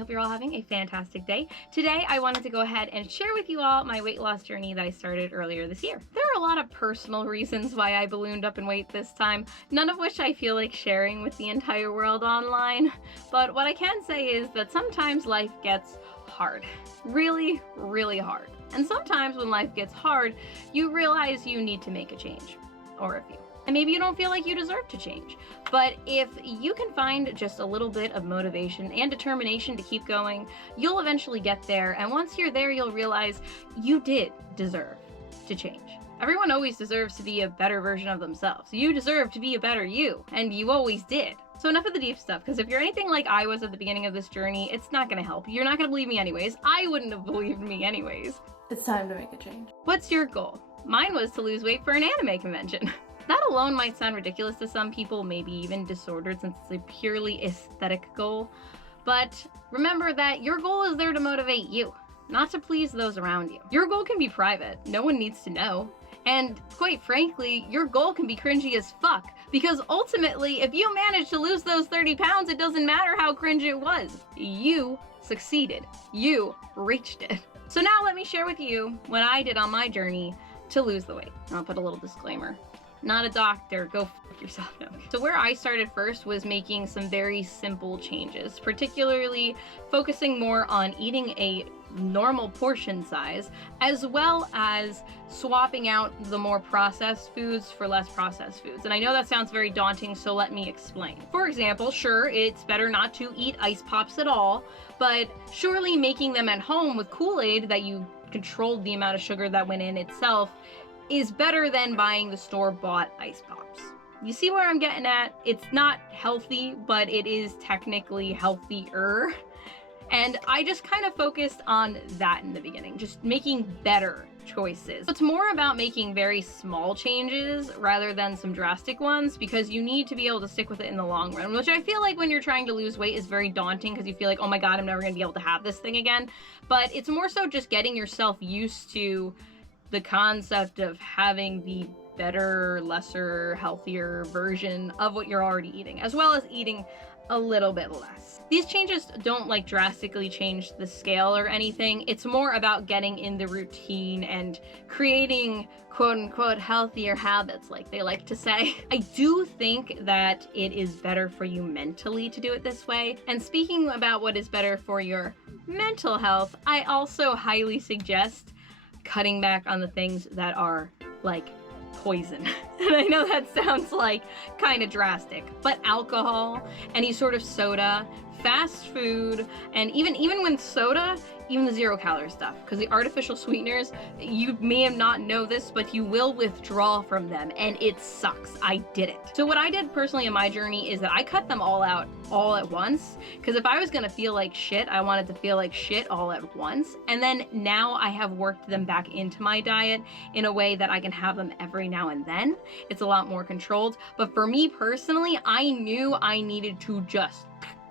hope you're all having a fantastic day. Today, I wanted to go ahead and share with you all my weight loss journey that I started earlier this year. There are a lot of personal reasons why I ballooned up in weight this time, none of which I feel like sharing with the entire world online. But what I can say is that sometimes life gets hard. Really, really hard. And sometimes when life gets hard, you realize you need to make a change. Or a few. And maybe you don't feel like you deserve to change. But if you can find just a little bit of motivation and determination to keep going, you'll eventually get there. And once you're there, you'll realize you did deserve to change. Everyone always deserves to be a better version of themselves. You deserve to be a better you, and you always did. So enough of the deep stuff, because if you're anything like I was at the beginning of this journey, it's not gonna help. You're not gonna believe me anyways. I wouldn't have believed me anyways. It's time to make a change. What's your goal? Mine was to lose weight for an anime convention. That alone might sound ridiculous to some people, maybe even disordered since it's a purely aesthetic goal. But remember that your goal is there to motivate you, not to please those around you. Your goal can be private, no one needs to know. And quite frankly, your goal can be cringy as fuck, because ultimately, if you manage to lose those 30 pounds, it doesn't matter how cringe it was. You succeeded. You reached it. So now let me share with you what I did on my journey to lose the weight. I'll put a little disclaimer. Not a doctor, go f yourself. No. So where I started first was making some very simple changes, particularly focusing more on eating a normal portion size, as well as swapping out the more processed foods for less processed foods. And I know that sounds very daunting, so let me explain. For example, sure, it's better not to eat ice pops at all, but surely making them at home with Kool-Aid that you controlled the amount of sugar that went in itself is better than buying the store-bought ice pops. You see where I'm getting at? It's not healthy, but it is technically healthier. And I just kind of focused on that in the beginning, just making better choices. It's more about making very small changes rather than some drastic ones, because you need to be able to stick with it in the long run, which I feel like when you're trying to lose weight is very daunting because you feel like, oh my God, I'm never gonna be able to have this thing again. But it's more so just getting yourself used to the concept of having the better, lesser, healthier version of what you're already eating, as well as eating a little bit less. These changes don't like drastically change the scale or anything. It's more about getting in the routine and creating quote unquote healthier habits, like they like to say. I do think that it is better for you mentally to do it this way. And speaking about what is better for your mental health, I also highly suggest cutting back on the things that are like poison. And I know that sounds like kind of drastic, but alcohol, any sort of soda, fast food, and even when soda, even the 0-calorie stuff, because the artificial sweeteners, you may have not know this, but you will withdraw from them, and it sucks. I did it. So what I did personally in my journey is that I cut them all out all at once, because if I was gonna feel like shit, I wanted to feel like shit all at once. And then now I have worked them back into my diet in a way that I can have them every now and then. It's a lot more controlled. But for me personally, I knew I needed to just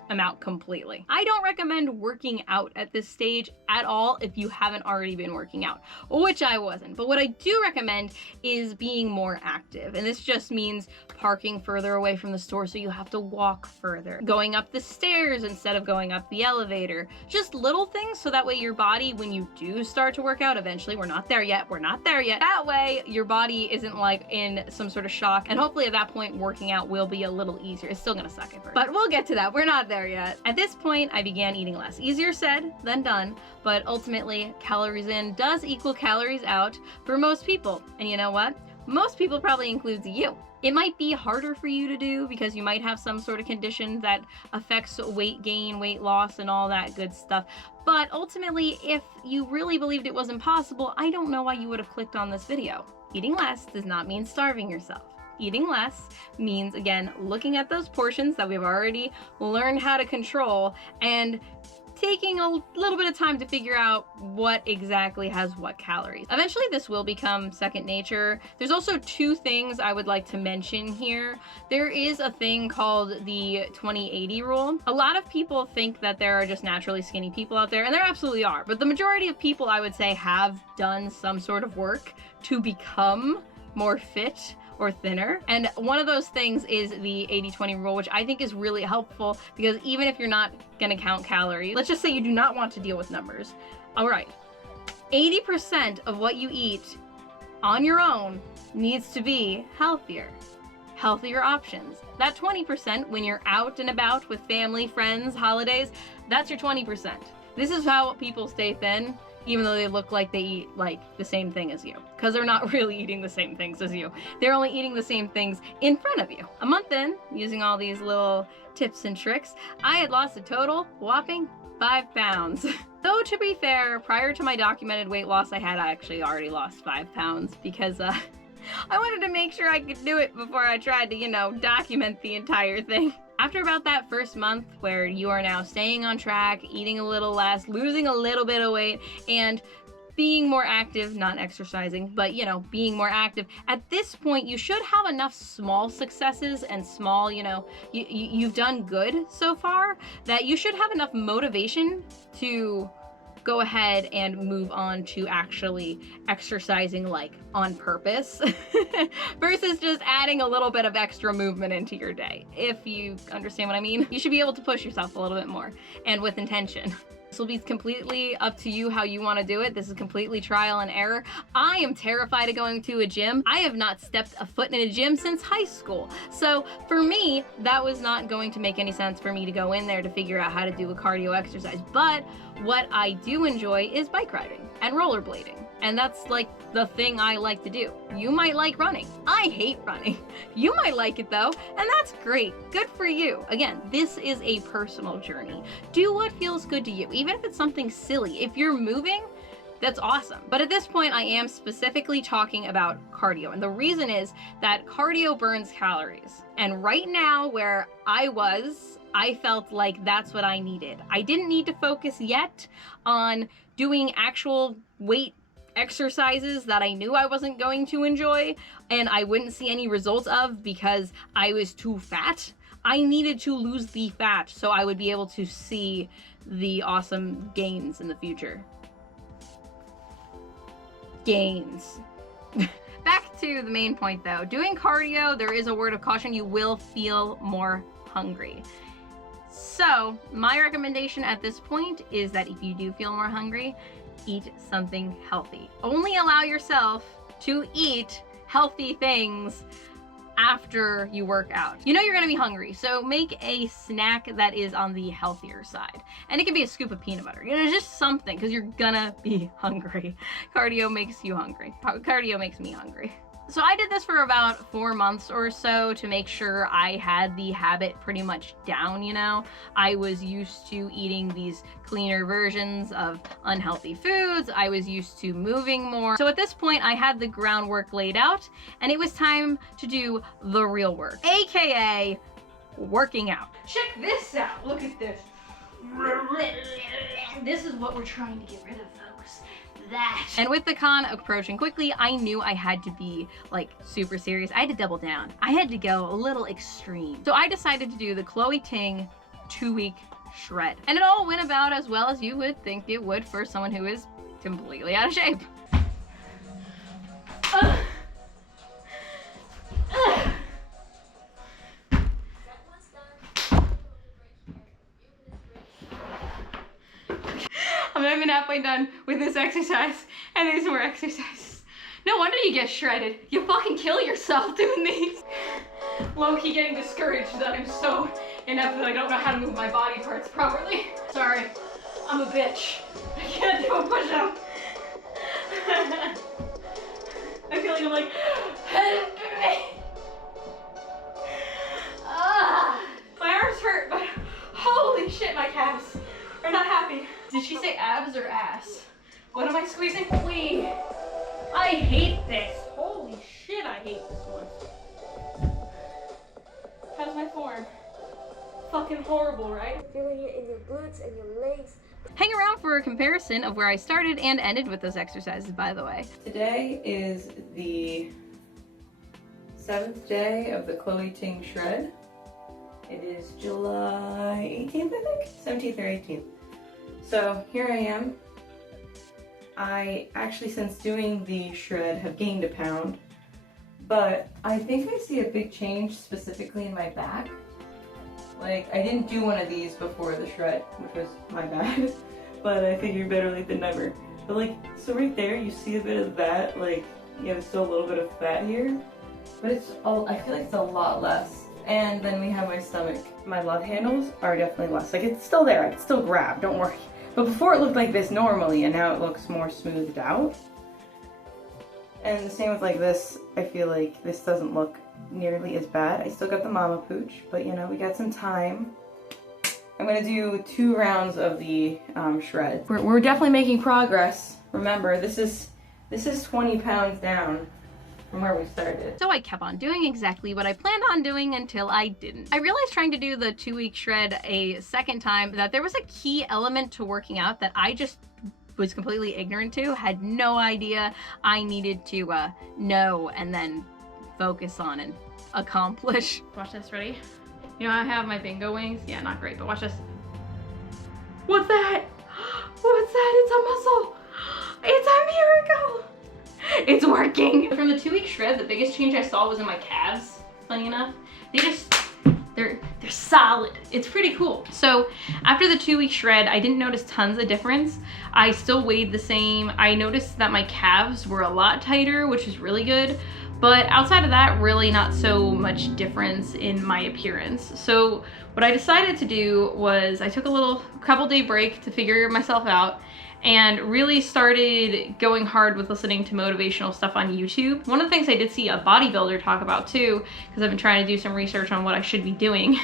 them out completely. I don't recommend working out at this stage at all if you haven't already been working out, which I wasn't. But what I do recommend is being more active. And this just means parking further away from the store so you have to walk further, going up the stairs instead of going up the elevator, just little things so that way your body, when you do start to work out, eventually, we're not there yet, that way your body isn't like in some sort of shock, and hopefully at that point working out will be a little easier. It's still gonna suck at first, but we'll get to that. We're not there yet. At this point, I began eating less. Easier said than done, but ultimately, calories in does equal calories out for most people. And you know what? Most people probably includes you. It might be harder for you to do because you might have some sort of condition that affects weight gain, weight loss, and all that good stuff. But ultimately, if you really believed it was impossible, I don't know why you would have clicked on this video. Eating less does not mean starving yourself. Eating less means, again, looking at those portions that we've already learned how to control and taking a little bit of time to figure out what exactly has what calories. Eventually this will become second nature. There's also two things I would like to mention here. There is a thing called the 20-80 rule. A lot of people think that there are just naturally skinny people out there, and there absolutely are, but the majority of people, I would say, have done some sort of work to become more fit or thinner. And one of those things is the 80-20 rule, which I think is really helpful because even if you're not gonna count calories, let's just say you do not want to deal with numbers. All right, 80% of what you eat on your own needs to be healthier options. That 20%, when you're out and about with family, friends, holidays, that's your 20%. This is how people stay thin, even though they look like they eat like the same thing as you, because they're not really eating the same things as you. They're only eating the same things in front of you. A month in, using all these little tips and tricks, I had lost a total whopping 5 pounds. Though to be fair, prior to my documented weight loss, I had actually already lost 5 pounds because I wanted to make sure I could do it before I tried to, you know, document the entire thing. After about that first month where you are now staying on track, eating a little less, losing a little bit of weight, and being more active, not exercising, but you know, being more active, at this point you should have enough small successes and small, you know, you've done good so far that you should have enough motivation to go ahead and move on to actually exercising like on purpose versus just adding a little bit of extra movement into your day. If you understand what I mean, you should be able to push yourself a little bit more and with intention. This will be completely up to you how you want to do it. This is completely trial and error. I am terrified of going to a gym. I have not stepped a foot in a gym since high school. So for me, that was not going to make any sense for me to go in there to figure out how to do a cardio exercise. But what I do enjoy is bike riding and rollerblading. And that's like the thing I like to do. You might like running. I hate running. You might like it though, and that's great. Good for you. Again, this is a personal journey. Do what feels good to you, even if it's something silly. If you're moving, that's awesome. But at this point, I am specifically talking about cardio. And the reason is that cardio burns calories. And right now where I felt like that's what I needed. I didn't need to focus yet on doing actual weight exercises that I knew I wasn't going to enjoy and I wouldn't see any results of because I was too fat. I needed to lose the fat so I would be able to see the awesome gains in the future. Gains. Back to the main point though. Doing cardio, there is a word of caution, you will feel more hungry. So my recommendation at this point is that if you do feel more hungry, eat something healthy. Only allow yourself to eat healthy things after you work out. You know you're gonna be hungry, so make a snack that is on the healthier side. And it can be a scoop of peanut butter. You know, just something, because you're gonna be hungry. Cardio makes you hungry. Cardio makes me hungry. So I did this for about 4 months or so to make sure I had the habit pretty much down, you know. I was used to eating these cleaner versions of unhealthy foods. I was used to moving more. So at this point, I had the groundwork laid out and it was time to do the real work, AKA working out. Check this out, look at this. This is what we're trying to get rid of, folks. That. And with the con approaching quickly, I knew I had to be like super serious. I had to double down. I had to go a little extreme. So I decided to do the Chloe Ting 2-week shred. And it all went about as well as you would think it would for someone who is completely out of shape. I'm not even halfway done with this exercise, and there's more exercises. No wonder you get shredded. You fucking kill yourself doing these. Low-key getting discouraged that I'm so inept that I don't know how to move my body parts properly. Sorry, I'm a bitch. I can't do a push-up. I feel like I'm like, my arms hurt, but holy shit, my calves are not happy. Did she say abs or ass? What am I squeezing? Wait, I hate this. Holy shit, I hate this one. How's my form? Fucking horrible, right? Feeling it in your glutes and your legs. Hang around for a comparison of where I started and ended with those exercises, by the way. Today is the 7th day of the Chloe Ting shred. It is July 18th, I think? 17th or 18th. So here I am. I actually, since doing the shred, have gained a pound, but I think I see a big change specifically in my back. Like, I didn't do one of these before the shred, which was my bad, but I figured better late than never. But like, so right there, you see a bit of that, like, you know, still a little bit of fat here, but it's all, I feel like it's a lot less. And then we have my stomach. My love handles are definitely less. Like, it's still there, I can still grab, don't worry. But before it looked like this normally, and now it looks more smoothed out. And the same with like this, I feel like this doesn't look nearly as bad. I still got the mama pooch, but you know, we got some time. I'm gonna do 2 rounds of the shred. We're definitely making progress. Remember, this is 20 pounds down from where we started. So I kept on doing exactly what I planned on doing until I didn't. I realized trying to do the 2-week shred a second time that there was a key element to working out that I just was completely ignorant to, had no idea I needed to know and then focus on and accomplish. Watch this, ready? You know, I have my bingo wings. Yeah, not great, but watch this. What's that? What's that? It's a muscle. It's a miracle. It's working. From the 2-week shred, the biggest change I saw was in my calves, funny enough. They're solid. It's pretty cool. So after the 2-week shred, I didn't notice tons of difference. I still weighed the same. I noticed that my calves were a lot tighter, which is really good. But outside of that, really not so much difference in my appearance. So what I decided to do was I took a couple day break to figure myself out and really started going hard with listening to motivational stuff on YouTube. One of the things I did see a bodybuilder talk about too, because I've been trying to do some research on what I should be doing,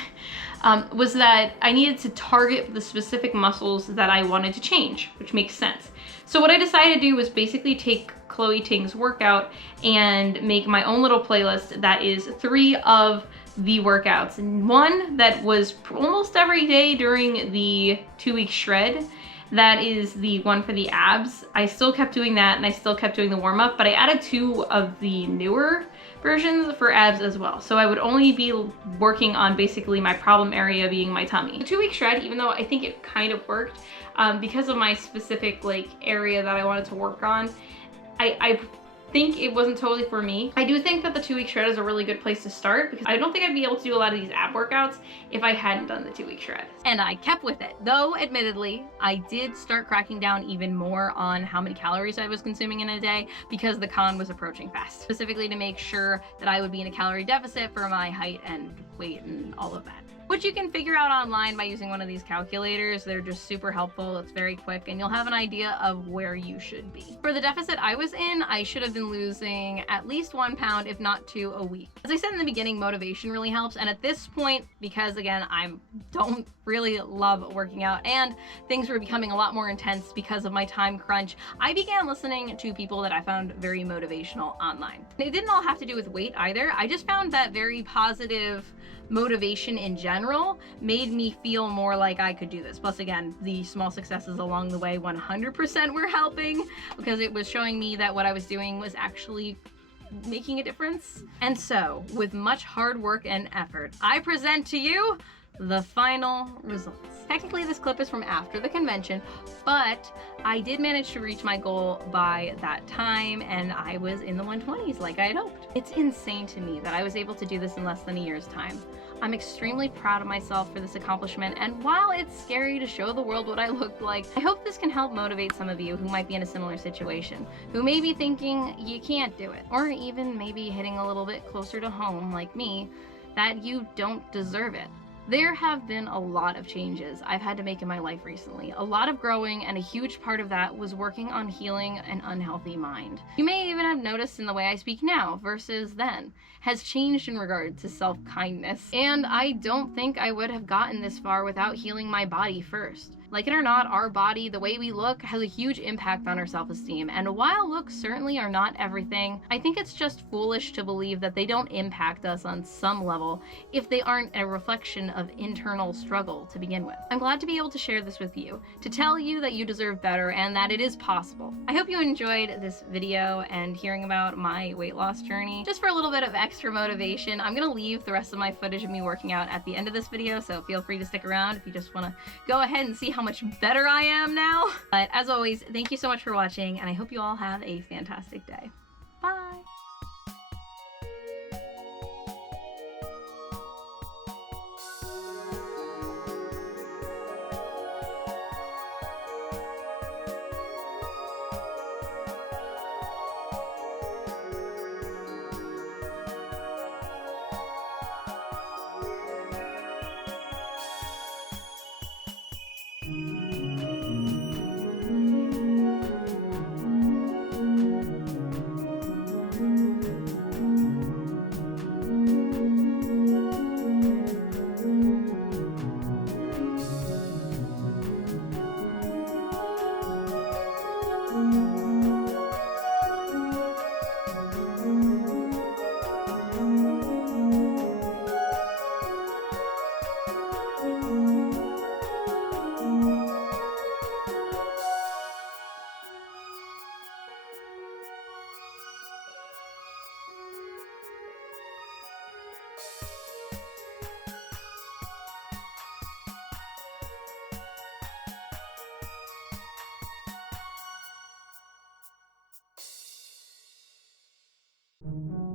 was that I needed to target the specific muscles that I wanted to change, which makes sense. So what I decided to do was basically take Chloe Ting's workout and make my own little playlist that is 3 of the workouts. And one that was almost every day during the 2-week shred. That is the one for the abs. I still kept doing that and I still kept doing the warm-up, but I added 2 of the newer versions for abs as well. So I would only be working on basically my problem area being my tummy. The 2-week shred, even though I think it kind of worked, because of my specific like area that I wanted to work on, I think it wasn't totally for me. I do think that the 2-week shred is a really good place to start because I don't think I'd be able to do a lot of these ab workouts if I hadn't done the 2-week shred. And I kept with it. Though, admittedly, I did start cracking down even more on how many calories I was consuming in a day because the con was approaching fast. Specifically to make sure that I would be in a calorie deficit for my height and weight and all of that. Which you can figure out online by using one of these calculators. They're just super helpful, it's very quick, and you'll have an idea of where you should be. For the deficit I was in, I should have been losing at least 1 pound, if not 2 a week. As I said in the beginning, motivation really helps, and at this point, because again, I don't really love working out, and things were becoming a lot more intense because of my time crunch, I began listening to people that I found very motivational online. It didn't all have to do with weight either. I just found that very positive motivation in general made me feel more like I could do this. Plus again, the small successes along the way 100% were helping because it was showing me that what I was doing was actually making a difference. And so, with much hard work and effort, I present to you the final results. Technically this clip is from after the convention, but I did manage to reach my goal by that time and I was in the 120s like I had hoped. It's insane to me that I was able to do this in less than a year's time. I'm extremely proud of myself for this accomplishment, and while it's scary to show the world what I looked like, I hope this can help motivate some of you who might be in a similar situation, who may be thinking you can't do it, or even maybe hitting a little bit closer to home like me, that you don't deserve it. There have been a lot of changes I've had to make in my life recently, a lot of growing, and a huge part of that was working on healing an unhealthy mind. You may even have noticed in the way I speak now versus then has changed in regard to self-kindness. And I don't think I would have gotten this far without healing my body first. Like it or not, our body, the way we look, has a huge impact on our self-esteem. And while looks certainly are not everything, I think it's just foolish to believe that they don't impact us on some level if they aren't a reflection of internal struggle to begin with. I'm glad to be able to share this with you, to tell you that you deserve better and that it is possible. I hope you enjoyed this video and hearing about my weight loss journey. Just for a little bit of extra motivation, I'm gonna leave the rest of my footage of me working out at the end of this video, so feel free to stick around if you just wanna go ahead and see how much better I am now. But as always, thank you so much for watching, and I hope you all have a fantastic day. Bye! Bye.